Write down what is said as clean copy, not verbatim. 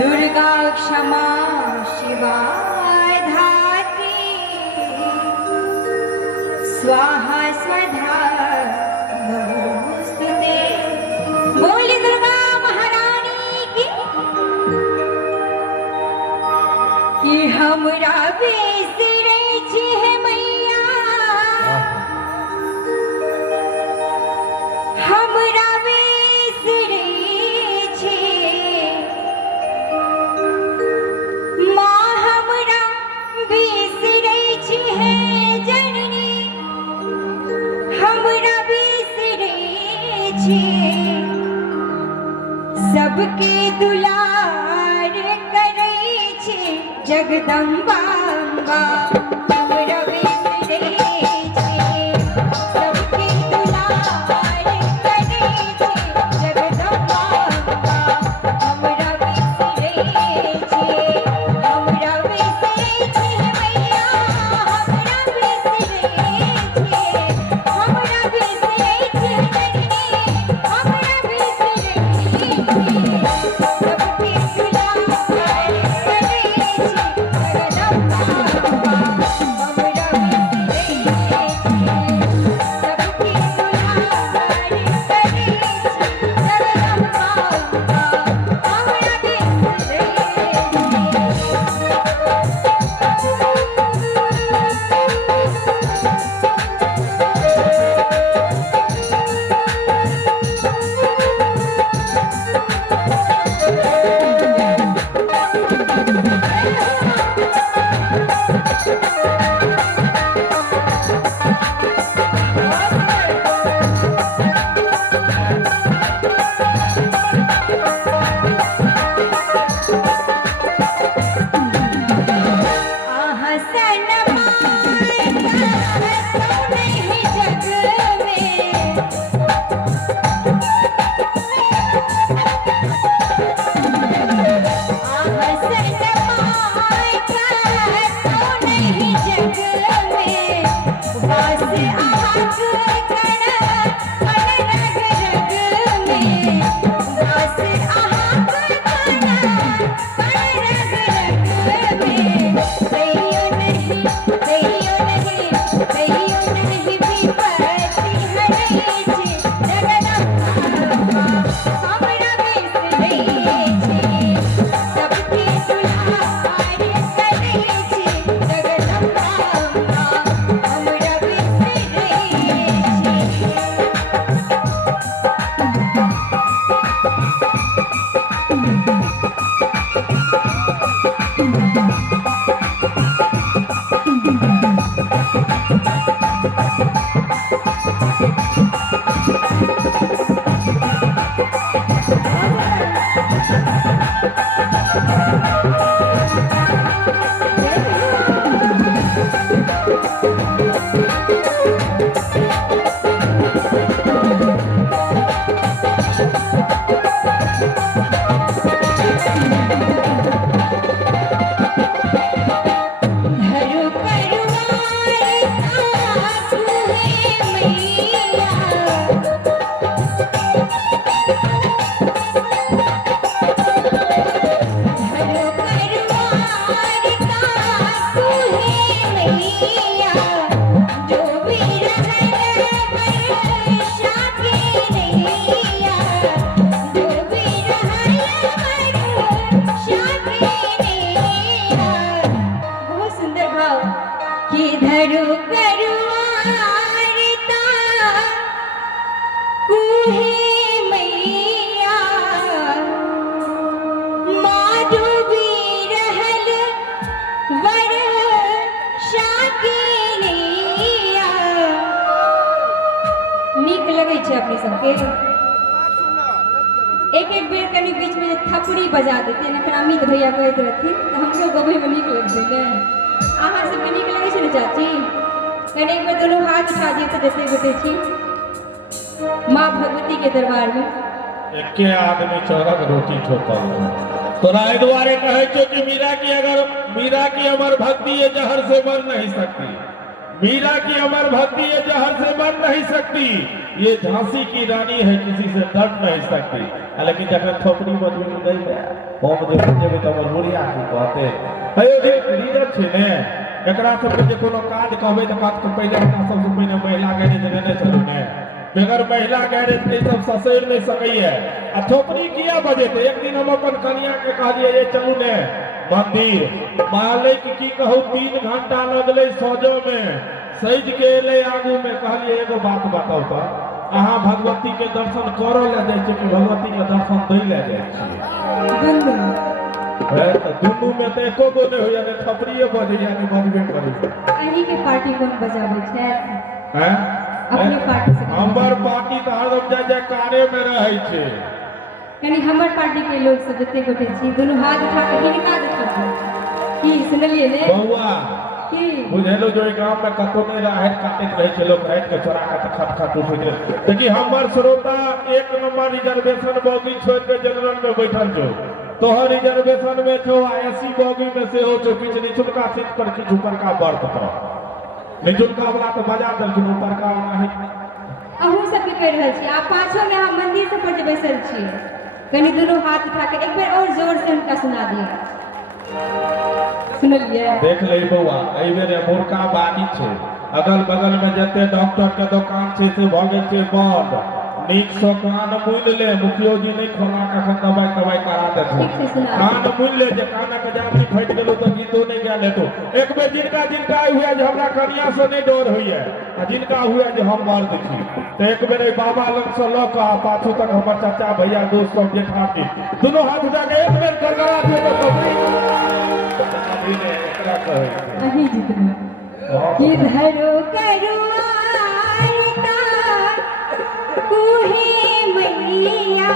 दुर्गा क्षमा शिवा धात्री स्वाहा स्वधा नमोस्तुते। बोली दुर्गा महारानी की कि हमरा बिसरै छी हे मैया, हमरा बिसरै छी माँ, हमरा बिसरै छी हे जननी, हमरा बिसरै छी सबके दुलार करै छी जगदम्बा अम्बा। हमरा बिसरै छी सबके दुलार करै छी जगदम्बा अम्बा। हमरा बिसरै छी, हमरा बिसरै छी मैया, हमरा बिसरै छी, हमरा बिसरै छी जननी, हमरा बिसरै छी सबके दुलार करै छी जगदम्बा अम्बा। हमरा बिसरै छी सबके दुलार करै छी जगदम्बा अम्बा। हमरा बिसरै आहा सनमान तो नहीं जग में, आहा सनमान तो नहीं जग में, वास आहक कण कण रग रग में, वास आहक कण कण रग रग में। कहियो नहीं, कहियो नहीं, कहियो नहीं विपत्ति हरै छी जगदम्बा अम्बा। हमरा बिसरै छी सबके दुलार करै छी जगदम्बा अम्बा। हमरा बिसरै छी। धरु परवार ताकू हे मैया, धरु परवार ताकू हे मैया, जो भी रहल वर्षा के नैया, जो भी रहल वर्षा के नैया। बहुत सुंदर भाव कि धरु परवार ताकू हे मैया, माँ डूबी रहल वर्षा के नैया। नीक लगै छै अपने सबके? एक एक बेर कनी बीच में थपड़ी बजा देते न, अमित भैया कहैत रहथिन तऽ हमरो गबै में नीक लगतै ने। अहाँ सबके नीक लगै छै ने चाची? कनी एक बेर दोनों हाथ उठा दिए तऽ जैसे बैठे छी माँ भगवती के दरबार में। एके आदमी चौरक रोटी ठोकल तोरा एहि दुआरे कहै छो कि मीरा की अमर भक्ति ये जहर से मर नहीं सकती। मीरा की अमर भक्ति ये जहर से मर नहीं सकती, ये झांसी की रानी है किसी से डर नहीं सकती। लेकिन जब थोपड़ी मजबूरी नहीं है हम जो पूछे तो बुढ़िया की कहते हयो रीजन छे ने एकरा सब के कोनो काज कहबे त बात को पहले हमरा सबसे पहले महिला गैरेज देने चलू ने मगर महिला गैरेज के सब ससैर नहीं सकैए आ थोपड़ी किया बजे थे। एक दिन हम अपन कन्या के कहलिए ये चलू ने मंदिर मालिक की कहू 3 घंटा लगले सजो में सज के ले आगू में कहलिए एगो बात बताओ तो अहाँ भगवती के दर्शन करो ले जाए कि भगवती के दर्शन दै ले जाए दुनू में तो एको गो नहीं होइए ने थपड़िए बजे यानी बजबे करी। अही के पार्टी कोन बजाबै छै हैं अपने पार्टी से हमर पार्टी तो हरदम जाय जाय कारे में रहै छै। यानी हमर पार्टी के लोग सब जते गोटे छी दोनों हाथ उठा के हिनका देखो की सुनलिए ने बौआ की बुझेलो जो गांव में कतो नहीं राहत काटे रहे छै लोग रात के चोरा के खट खट उठै छै देखि हमर श्रोता 1 नंबर रिजर्वेशन बॉगी छोड़ के जनरल में बैठल छो तोहर रिजर्वेशन में छो एसी बॉगी में से हो छो किछ निचुलका सीट पर किछ ऊपर का बर्थ पर निचुलका वाला तो बजा दल छो ऊपर का नहीं अहू सब के कह रहल छी आप पाछो में हम मंदिर से पर बैसल छी कनी दोनों हाथ उठा के एक बार और जोर से उनका सुना दिए सुनलिए देख ले बउआ एहि बेर मुर्गा बानी छै अगल बगल में जते डॉक्टर के दुकान छै से भ गेल छै बंद नीक सो कान मुइन ले मुखियो जी नहीं खोला कखन दवाई करा दे कान मुइन ले जे कान के जाली फट गेलो तो गीतो नहीं गेल हेतो एक बेर जिनका हुआ जे हमरा कनिया से नहीं डर होइए आ जिनका हुआ जे हम मार देखी तो एक बेर बाबा लग से ल के पाछू तक हमर चाचा भैया दोस्त सब जेठा के दोनों हाथ उठा के एक बेर गड़गड़ा दे तो एकरा कहे अही जितना कि धरो करुआता कुहे मैया